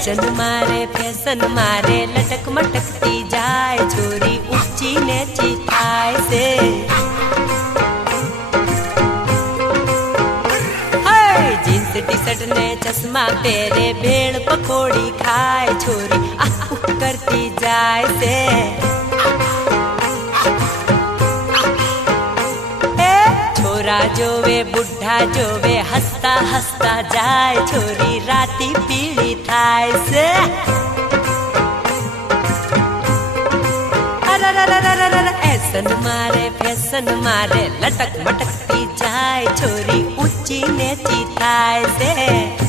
Fashion मारे लटक मटकती जाए छोरी ऊंची नेची थाय से। जींस टी शर्ट ने चश्मा तेरे भेड़ पकोड़ी खाए छोरी आह करती जाए से। छोरा जोवे बुढ़ा जोवे हंसता हंसता जाए छोरी राती पीड़ी थाय से। फैशन मारे लटक मटकती जाए छोरी ऊंची नेची थाय से।